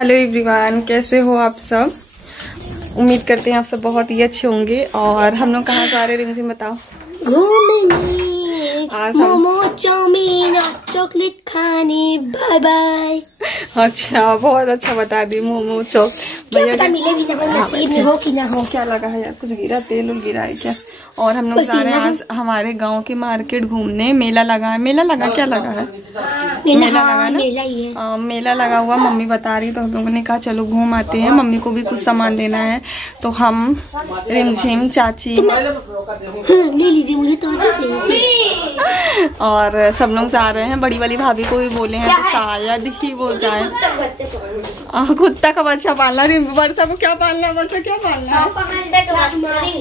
Hello everyone, कैसे हो आप सब। उम्मीद करते हैं आप सब बहुत ही अच्छे होंगे। और हम लोग कहाँ जा रहे हैं रिमझिम, बताओ। घूमने, आज मोमो चाउमीन और चॉकलेट खाने। Bye bye. अच्छा, बहुत अच्छा बता दी। मोमो चौक क्या पता मिले भी ना, नसीब में हो कि ना हो। क्या लगा है यार, कुछ गिरा, तेल उल गिरा है क्या। और हम लोग जा रहे हैं आज हमारे गांव के मार्केट घूमने। मेला लगा है। मेला लगा, क्या लगा है? मेला लगा है ना, मेला ही है। मेला लगा हुआ। मम्मी बता रही तो हम लोगों ने कहा चलो घूम आते हैं। मम्मी को भी कुछ सामान लेना है तो हम रिमझिम, चाची ले लीजिए, मुझे तो और सब लोग जा रहे हैं। बड़ी वाली भाभी को भी बोले हैं तो शायद ही वो जाए। कुत्ता का बच्चा पालना। वर्षा को क्या पालना है? वर्षा क्या पालना है?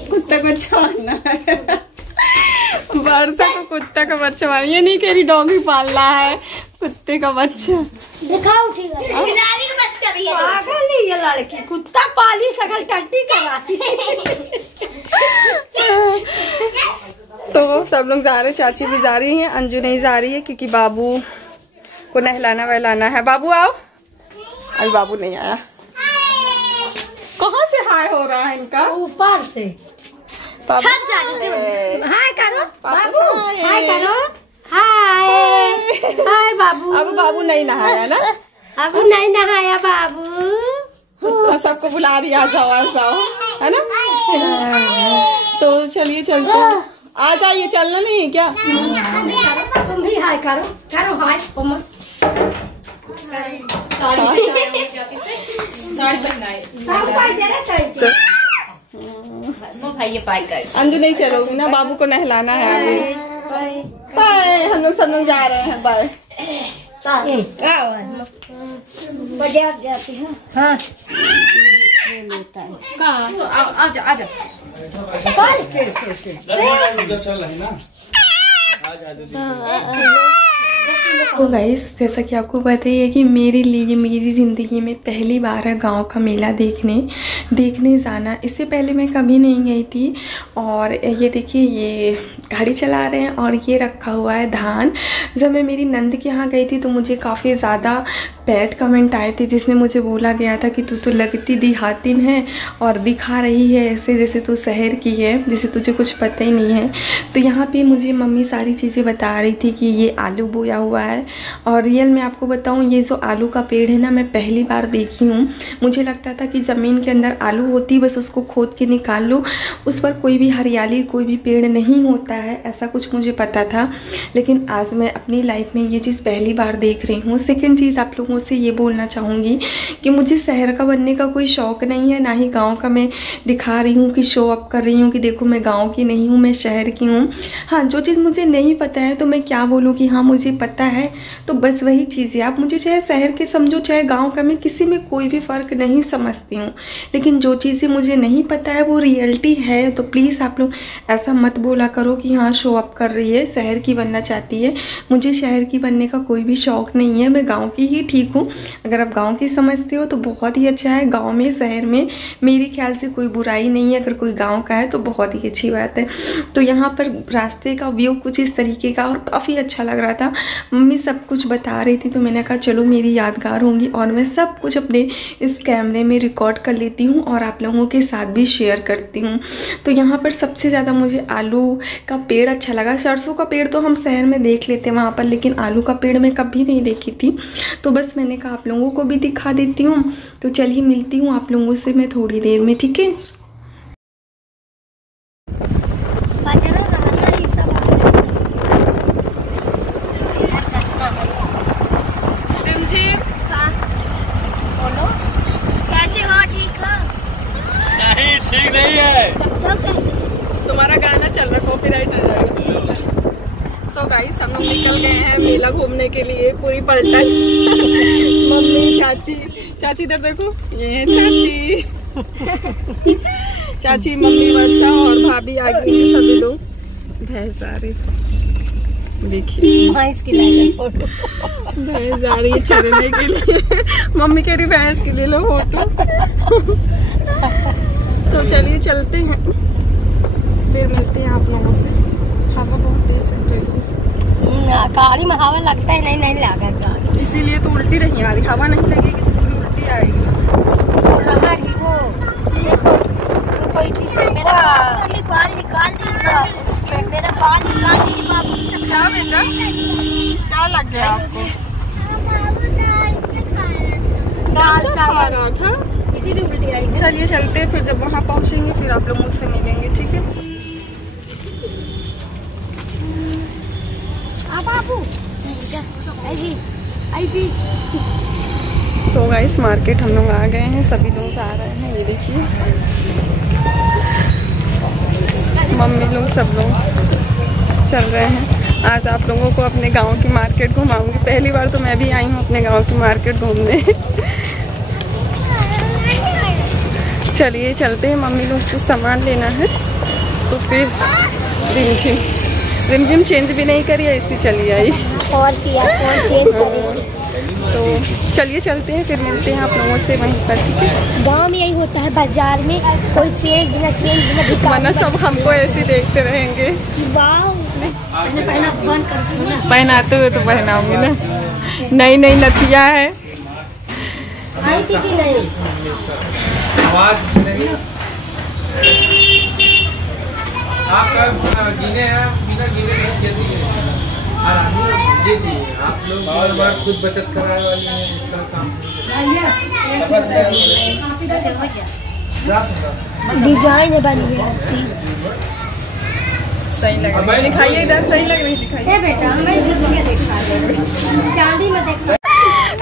कुत्ता का बच्चा पालना है। वर्षा को कुत्ता का बच्चा पालना, ये नहीं कह रही डॉगी पालना है, कुत्ते का बच्चा। दिखाओ बिलारी का बच्चा भी है। पागल है ये लड़की, कुत्ता पाली सकल टट्टी कराती। तो सब लोग जा रहे हैं, चाची भी जा रही है, अंजू नहीं जा रही है क्योंकि बाबू को नहलाना वहलाना है। बाबू आओ। अभी बाबू नहीं आया। कहाँ से हाय हो रहा है इनका? ऊपर से हाय करो बाबू, हाय करो, हाय हाय बाबू। अब बाबू नहीं नहाया ना, अब नहीं नहाया बाबू। सबको बुला रही, आ जाओ आ जाओ, है ना। तो चलिए चलते हैं। आ जाइए, चलना नहीं है क्या? तुम भी हाय करो, करो हाय। अंजू नहीं चलोगी ना, बाबू को नहलाना है अभी। बाय। हम लोग सब लोग जा रहे हैं। बाय। तो गाइस, जैसा कि आपको पता ही है कि मेरे लिए मेरी ज़िंदगी में पहली बार है गांव का मेला देखने जाना। इससे पहले मैं कभी नहीं गई थी। और ये देखिए, ये गाड़ी चला रहे हैं और ये रखा हुआ है धान। जब मैं मेरी नंद के यहाँ गई थी तो मुझे काफ़ी ज़्यादा बैड कमेंट आए थे, जिसमें मुझे बोला गया था कि तू तो लगती देहातिन है और दिखा रही है ऐसे जैसे तू शहर की है, जैसे तुझे कुछ पता ही नहीं है। तो यहाँ पे मुझे मम्मी सारी चीज़ें बता रही थी कि ये आलू बोया हुआ है। और रियल में आपको बताऊँ, ये जो आलू का पेड़ है ना, मैं पहली बार देखी हूँ। मुझे लगता था कि ज़मीन के अंदर आलू होती, बस उसको खोद के निकाल लो, उस पर कोई भी हरियाली, कोई भी पेड़ नहीं होता है, ऐसा कुछ मुझे पता था। लेकिन आज मैं अपनी लाइफ में ये चीज़ पहली बार देख रही हूँ। सेकेंड चीज़, आप लोगों से ये बोलना चाहूँगी कि मुझे शहर का बनने का कोई शौक़ नहीं है, ना ही गाँव का मैं दिखा रही हूँ कि शो अप कर रही हूँ कि देखो मैं गाँव की नहीं हूँ, मैं शहर की हूँ। हाँ, जो चीज़ मुझे नहीं पता है तो मैं क्या बोलूँ कि हाँ मुझे पता है, तो बस वही चीज़ है। आप मुझे चाहे शहर के समझो चाहे गांव का, मैं किसी में कोई भी फ़र्क नहीं समझती हूँ। लेकिन जो चीज़ें मुझे नहीं पता है वो रियलिटी है। तो प्लीज़ आप लोग ऐसा मत बोला करो कि हाँ शो अप कर रही है, शहर की बनना चाहती है। मुझे शहर की बनने का कोई भी शौक़ नहीं है, मैं गाँव की ही ठीक हूँ। अगर आप गाँव की समझते हो तो बहुत ही अच्छा है। गाँव में, शहर में मेरे ख्याल से कोई बुराई नहीं है। अगर कोई गाँव का है तो बहुत ही अच्छी बात है। तो यहाँ पर रास्ते का व्यू कुछ इस तरीके का और काफ़ी अच्छा लग रहा था। मम्मी सब कुछ बता रही थी तो मैंने कहा चलो मेरी यादगार होंगी और मैं सब कुछ अपने इस कैमरे में रिकॉर्ड कर लेती हूँ और आप लोगों के साथ भी शेयर करती हूँ। तो यहाँ पर सबसे ज़्यादा मुझे आलू का पेड़ अच्छा लगा। सरसों का पेड़ तो हम शहर में देख लेते हैं वहाँ पर, लेकिन आलू का पेड़ मैं कभी नहीं देखी थी। तो बस मैंने कहा आप लोगों को भी दिखा देती हूँ। तो चलिए मिलती हूँ आप लोगों से मैं थोड़ी देर में, ठीक है। ठीक नहीं है, तुम्हारा गाना चल रहा, कॉपीराइट आ जाएगा। सो गाइस, हम लोग निकल गए हैं मेला घूमने के लिए, पूरी पलटन। मम्मी, चाची इधर देखो, ये है चाची। चाची, मम्मी, वर्षा और भाभी आ गई हैं, सभी लोग। भैंस आ रही, देखिए भैंस की ले फोटो। भैंस जा रही है चरने के लिए। मम्मी कह रही भैंस के लिए लो फोटो। तो चलिए चलते हैं, फिर मिलते हैं आप लोगों से। हवा बहुत तेज चल रही है, गाड़ी में हवा लगता है, नहीं लगा गाड़ी, इसीलिए तो उल्टी नहीं आ रही। हवा नहीं लगेगी तो पूरी उल्टी आएगी। लग गया आपको? दाल चावल रहा था। इसीलिए उल्टी आई। चलिए चलते हैं, फिर जब वहाँ पहुँचेंगे फिर आप लोग मुझसे मिलेंगे, ठीक है? सो गाइस मार्केट हम लोग आ गए हैं, सभी लोग आ रहे हैं, ये देखिए मम्मी लोग सब लोग चल रहे हैं। आज आप लोगों को अपने गांव की मार्केट घुमाऊंगी। पहली बार तो मैं भी आई हूँ अपने गांव की मार्केट घूमने। चलिए चलते हैं, मम्मी लोग को सामान लेना है तो फिर रिमझिम चेंज भी नहीं करी, ऐसी चली आई और किया कौन चेंज करेगी। तो चलिए चलते हैं, फिर मिलते हैं आप लोगों से वहीं पर, ठीक है? गांव में यही होता है, बाजार में कोई चेंज बिना भिखारी, वरना सब हमको ऐसे देखते रहेंगे। पहनाते हुए तो पहनाऊंगी ना। नई नई नथिया है। आवाज नहीं आप गिने हैं, बिना गिने आप लोग बार खुद बचत कराने वाली हैं, इसका काम डिजाइन बनी है। सही लग रही है, दिखाइए इधर, सही लग रही दिखाइए बेटा। चांदी में देखो।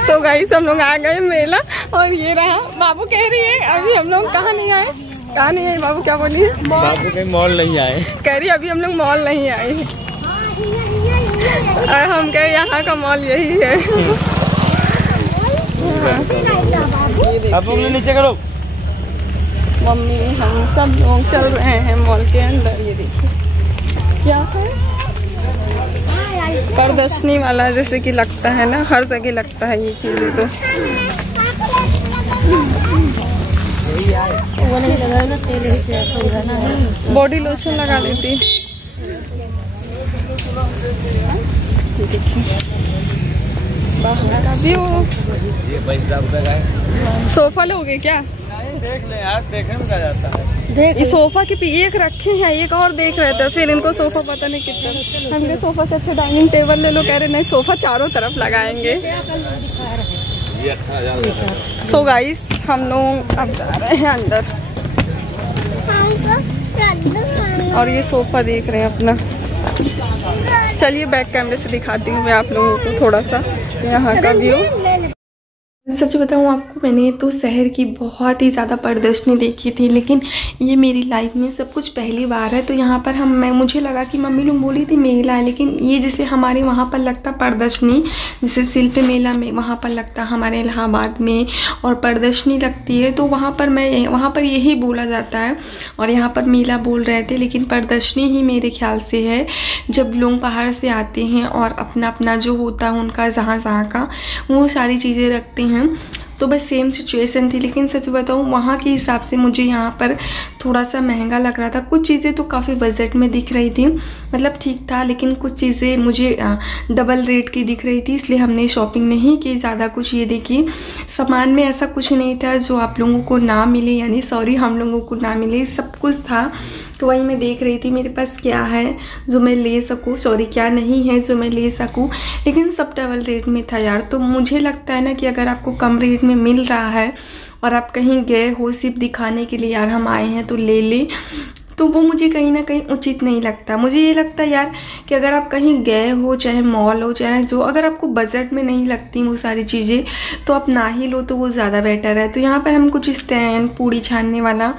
सो गाइस हम लोग आ गए मेला, और ये रहा बाबू कह रही है अभी हम लोग कहाँ नहीं आए। कहाँ नहीं आए बाबू, क्या बोली? बाबू कहीं मॉल नहीं आए, कह रही अभी हम लोग मॉल नहीं आए हैं। और हम कहे यहाँ का मॉल यही है। आप लोग नीचे करो। मम्मी हम सब लोग चल रहे हैं मॉल के अंदर। ये देखिए क्या है, प्रदर्शनी वाला जैसे कि लगता है ना, हर जगह लगता है ये चीजें। तो बॉडी लोशन लगा लेती। सोफा लोगे क्या? देख ले यार, देखने में क्या जाता है। ये सोफा के एक रखे हैं, एक और देख रहे थे, फिर इनको सोफा पता नहीं कितना। हमने सोफा से अच्छा डाइनिंग टेबल ले लो, कह रहे नहीं सोफा चारों तरफ लगाएंगे। सो गाइस हम लोग अब जा रहे हैं अंदर, और ये सोफा देख रहे हैं अपना। चलिए बैक कैमरे से दिखाती हूँ मैं आप लोगों को थोड़ा सा यहाँ का व्यू। सच बताऊँ आपको, मैंने तो शहर की बहुत ही ज़्यादा प्रदर्शनी देखी थी, लेकिन ये मेरी लाइफ में सब कुछ पहली बार है। तो यहाँ पर मुझे लगा कि मम्मी लोग बोली थी मेला है, लेकिन ये जैसे हमारे वहाँ पर लगता प्रदर्शनी, जैसे शिल्प मेला में वहाँ पर लगता हमारे इलाहाबाद में, और प्रदर्शनी लगती है तो वहाँ पर यही बोला जाता है, और यहाँ पर मेला बोल रहे थे, लेकिन प्रदर्शनी ही मेरे ख्याल से है। जब लोग बाहर से आते हैं और अपना अपना जो होता है उनका जहाँ का वो सारी चीज़ें रखते हैं, तो बस सेम सिचुएशन थी। लेकिन सच बताऊँ वहाँ के हिसाब से मुझे यहाँ पर थोड़ा सा महंगा लग रहा था। कुछ चीज़ें तो काफ़ी बजट में दिख रही थी, मतलब ठीक था, लेकिन कुछ चीज़ें मुझे डबल रेट की दिख रही थी, इसलिए हमने शॉपिंग नहीं की ज़्यादा कुछ। ये देखिए सामान में ऐसा कुछ नहीं था जो आप लोगों को ना मिले, यानी सॉरी हम लोगों को ना मिले, सब कुछ था। तो वही मैं देख रही थी मेरे पास क्या है जो मैं ले सकूँ, सॉरी क्या नहीं है जो मैं ले सकूँ, लेकिन सब डबल रेट में था यार। तो मुझे लगता है ना कि अगर आपको कम रेट में मिल रहा है और आप कहीं गए हो सिर्फ दिखाने के लिए यार हम आए हैं तो ले ले, तो वो मुझे कहीं ना कहीं उचित नहीं लगता। मुझे ये लगता है यार कि अगर आप कहीं गए हो, चाहे मॉल हो चाहे जो, अगर आपको बजट में नहीं लगती वो सारी चीज़ें तो आप ना ही लो, तो वो ज़्यादा बेटर है। तो यहाँ पर हम कुछ स्टैंड, पूड़ी छानने वाला,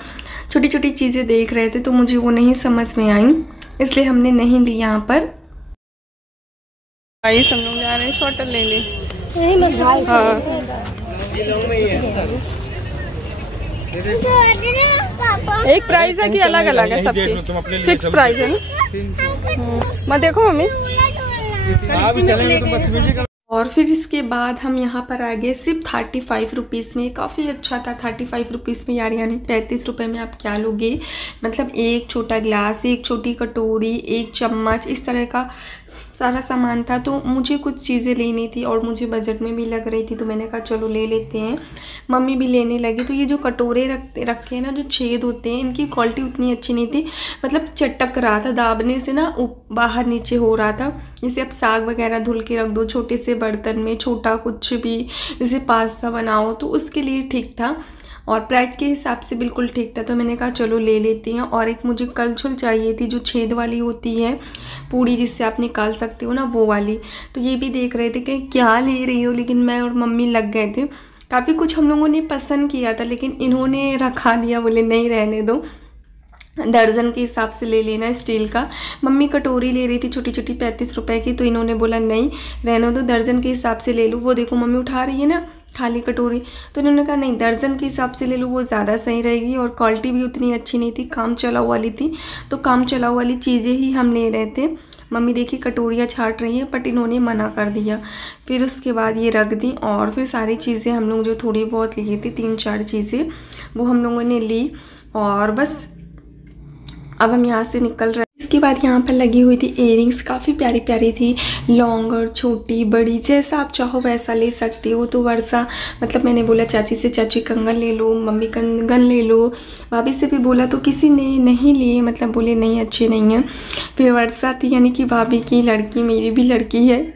छोटी छोटी चीज़ें देख रहे थे, तो मुझे वो नहीं समझ में आई, इसलिए हमने नहीं ली यहाँ पर। भाई हम लोग जा रहे हैं स्वेटर लेने। हाँ एक प्राइस है कि अलग अलग है सबके? फिक्स प्राइस है ना? मैं देखो मम्मी। और फिर इसके बाद हम यहाँ पर आ गए सिर्फ 35 रुपीज़ में। काफ़ी अच्छा था 35 रुपीज़ में यार, यानी 35 रुपये में आप क्या लोगे, मतलब एक छोटा गिलास, एक छोटी कटोरी, एक चम्मच, इस तरह का सारा सामान था। तो मुझे कुछ चीज़ें लेनी थी और मुझे बजट में भी लग रही थी, तो मैंने कहा चलो ले लेते हैं। मम्मी भी लेने लगी। तो ये जो कटोरे रखे हैं ना, जो छेद होते हैं, इनकी क्वालिटी उतनी अच्छी नहीं थी, मतलब चटक रहा था दाबने से ना, बाहर नीचे हो रहा था। जैसे आप साग वगैरह धुल के रख दो छोटे से बर्तन में, छोटा कुछ भी, जैसे पास्ता बनाओ, तो उसके लिए ठीक था और प्राइस के हिसाब से बिल्कुल ठीक था। तो मैंने कहा चलो ले लेती हैं। और एक मुझे कलछुल चाहिए थी, जो छेद वाली होती है, पूड़ी जिससे आप निकाल सकते हो ना, वो वाली। तो ये भी देख रहे थे कि क्या ले रही हो, लेकिन मैं और मम्मी लग गए थे। काफ़ी कुछ हम लोगों ने पसंद किया था, लेकिन इन्होंने रखा दिया, बोले नहीं रहने दो, दर्जन के हिसाब से ले लेना स्टील का। मम्मी कटोरी ले रही थी छोटी छोटी 35 रुपए की, तो इन्होंने बोला नहीं रहने दो, दर्जन के हिसाब से ले लो। वो देखो मम्मी उठा रही है ना खाली कटोरी, तो इन्होंने कहा नहीं दर्जन के हिसाब से ले लो, वो ज़्यादा सही रहेगी। और क्वालिटी भी उतनी अच्छी नहीं थी, काम चलाऊ वाली थी, तो काम चलाऊ वाली चीज़ें ही हम ले रहे थे। मम्मी देखी कटोरियाँ छाट रही हैं, बट इन्होंने मना कर दिया। फिर उसके बाद ये रख दी और फिर सारी चीज़ें हम लोग जो थोड़ी बहुत लिए थे, 3-4 चीज़ें, वो हम लोगों ने ली। और बस अब हम यहाँ से निकल रहे हैं। इसके बाद यहाँ पर लगी हुई थी इयररिंग्स, काफ़ी प्यारी प्यारी थी, लॉन्ग और छोटी बड़ी, जैसा आप चाहो वैसा ले सकते हो। तो वर्षा, मतलब मैंने बोला चाची से, चाची कंगन ले लो, मम्मी कंगन ले लो, भाभी से भी बोला, तो किसी ने नहीं लिए, मतलब बोले नहीं अच्छे नहीं हैं। फिर वर्षा थी, यानी कि भाभी की लड़की, मेरी भी लड़की है,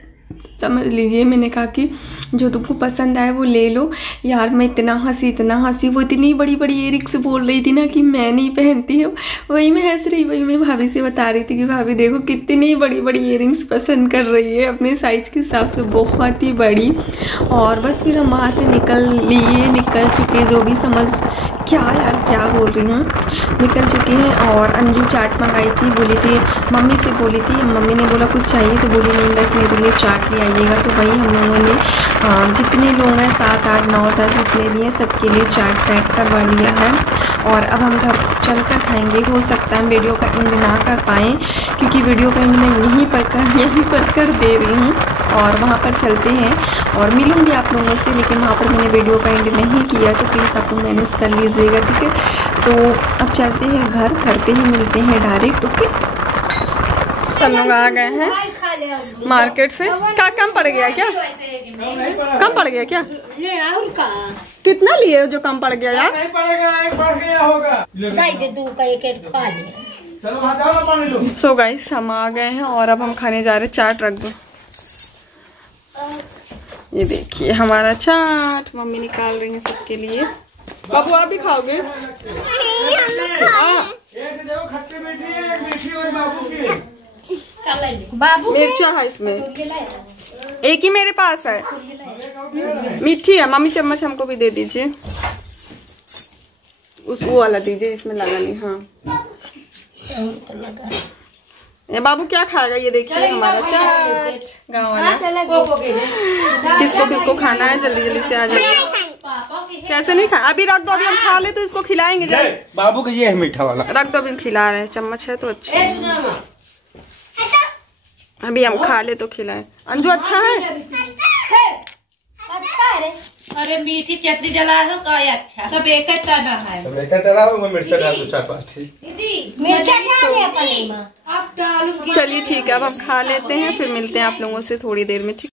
समझ लीजिए। मैंने कहा कि जो तुमको पसंद आए वो ले लो। यार मैं इतना हंसी, वो इतनी बड़ी बड़ी इयररिंग्स बोल रही थी ना कि मैं नहीं पहनती हूँ, वही मैं हंस रही, वही मैं भाभी से बता रही थी कि भाभी देखो कितनी बड़ी बड़ी इयररिंग्स पसंद कर रही है, अपने साइज़ के हिसाब से बहुत ही बड़ी। और बस फिर हम वहाँ से निकल चुके, जो भी समझ, क्या बोल रही हूँ, निकल चुके हैं। और अंजू चाट मंगाई थी, बोली थी मम्मी से, बोली थी, मम्मी ने बोला कुछ चाहिए, तो बोली नहीं बस मेरे लिए चाट ले आइएगा। तो वही हम लोगों ने जितने लोग हैं 7, 8, 9, 10 जितने भी हैं, सबके लिए चाट पैक करवा लिया है। और अब हम घर चलकर खाएंगे। हो सकता है वीडियो का एंड ना कर पाएँ, क्योंकि वीडियो का एंड मैं यहीं पर कर दे रही हूँ। और वहाँ पर चलते हैं और मिलूँगी आप लोगों से, लेकिन वहाँ पर मैंने वीडियो का एंड नहीं किया, तो प्लीज़ आप लोग मैनेज कर लीजिएगा, ठीक है। तो अब चलते हैं घर पे ही मिलते हैं डायरेक्ट, ओके। सब लोग आ गए हैं मार्केट से। क्या कम पड़ गया क्या? कम पड़ गया क्या? कितना लिए जो कम पड़ गया यार? नहीं पड़ेगा, एक बढ़ गया होगा। सो गाइस हम आ गए हैं और अब हम खाने जा रहे हैं। चाट रख दो, ये देखिए हमारा चाट मम्मी निकाल रही है सबके लिए। बाबू आप भी खाओगे? खट्टी मीठी है, एक मीठी और बाबू की। बाबू मिर्चा है इसमें, एक ही मेरे पास है, मीठी है। मम्मी चम्मच हमको भी दे दीजिए, उस वो वाला दीजिए, इसमें लगा नहीं। हाँ ये बाबू क्या खाएगा? ये देखिए हमारा चाट गाँव वाला। किसको खाना है जल्दी जल्दी से आ जाइए। कैसे नहीं खा? अभी रख दो, अभी हम खा ले तो इसको खिलाएंगे। बाबू का ये है मीठा वाला, रख दो, अभी खिला रहे हैं। चम्मच है तो अच्छी, अभी हम खा ले तो खिलाए। अंजू अच्छा है? अरे मीठी चटनी जला हो का अच्छा, सब एक तना है, सब एक तरह हो। मिर्चा डाल दो 4-5 दीदी, मिर्चा डाल ले अपने मां। चलिए ठीक है, अब हम खा लेते हैं, फिर मिलते हैं आप लोगों से थोड़ी देर में, ठीक।